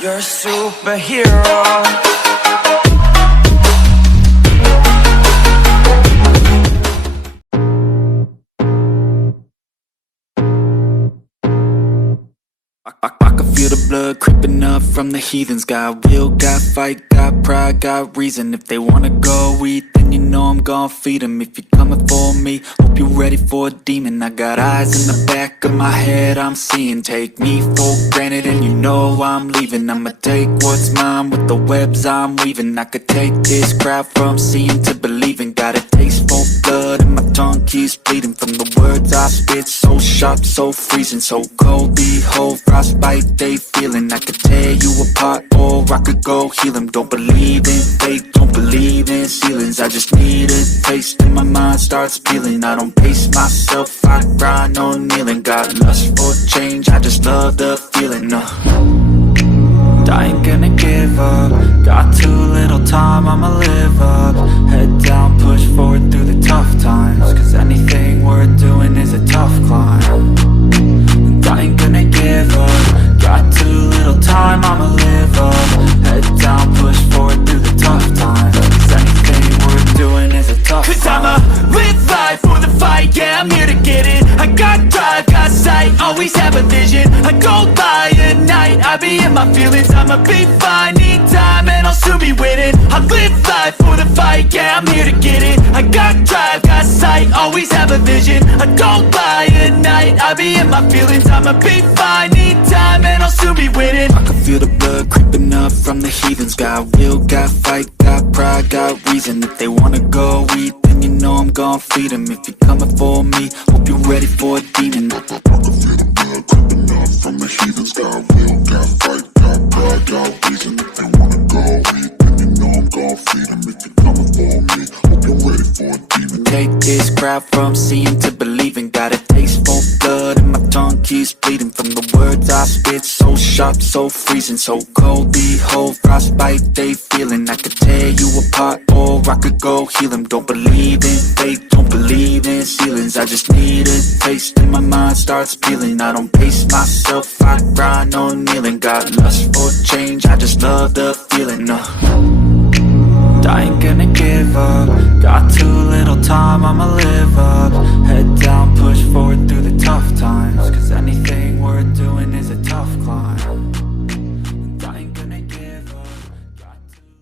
You're a superhero. I can feel the blood creeping up from the heathens. Got will, got fight, got pride, got reason. If they wanna go eat, then you know I'm gon' feed them. If you're coming for me, hope you're ready for a demon. I got eyes in the back of my head, I'm seeing. Take me for granted and you know I'm leaving. I'ma take what's mine with the webs I'm weaving. I could take this crowd from seeing to believing. Got a taste for blood and my tongue keeps bleeding. From the words I spit, so sharp, so freezing. So cold, behold, frostbite they feeling. I could tear you apart or I could go heal them. Don't believe in fate, don't believe in ceilings. I just need a taste and my mind starts peeling. I don't pace myself, I grind on kneeling. Got lust for change, I just love the feeling. I ain't gonna give up. Got too little time, I'ma live up. Head down, push forward through the tough times. Cause anything worth doing is a tough climb. And I ain't gonna give up. Got too little time, I'ma live up. Head down, push forward through the tough times. Cause anything worth doing is a tough climb. Cause I'ma live life for the fight, yeah, I'm here to get it. I got drive, got sight, always have a vision. I go by at night, I be in my feelings. I'ma be fine, need time, and I'll soon be winning. I live life for the fight, yeah, I'm here to get it. I got drive, got sight, always have a vision. I go by at night, I be in my feelings. I'ma be fine, need time, and I'll soon be winning. I can feel the blood creeping up from the heathens. Got will, got fight, got pride, got reason. If they wanna go eat, then you know I'm gon' feed them. If you're coming for me, hope you're ready for a demon. I can feel the blood creeping up from the heathens. Got will, got fight, got pride, got reason. If they wanna go eat, then you know I'm gon' feed them. If you're coming for me, hope you're ready for a demon. Take this crowd from seeing to believing. Got a taste for blood and my tongue keeps bleeding. From the words I spit, so sharp, so freezing. So cold, behold, frostbite they feeling. I could tear you apart or I could go heal them. Don't believe in fate, don't believe in ceilings. I just need a taste and my mind starts peeling. I don't pace myself, I grind on kneeling. Got lust for change, I just love the feeling. I ain't gonna give up. Got too little time, I'ma live up.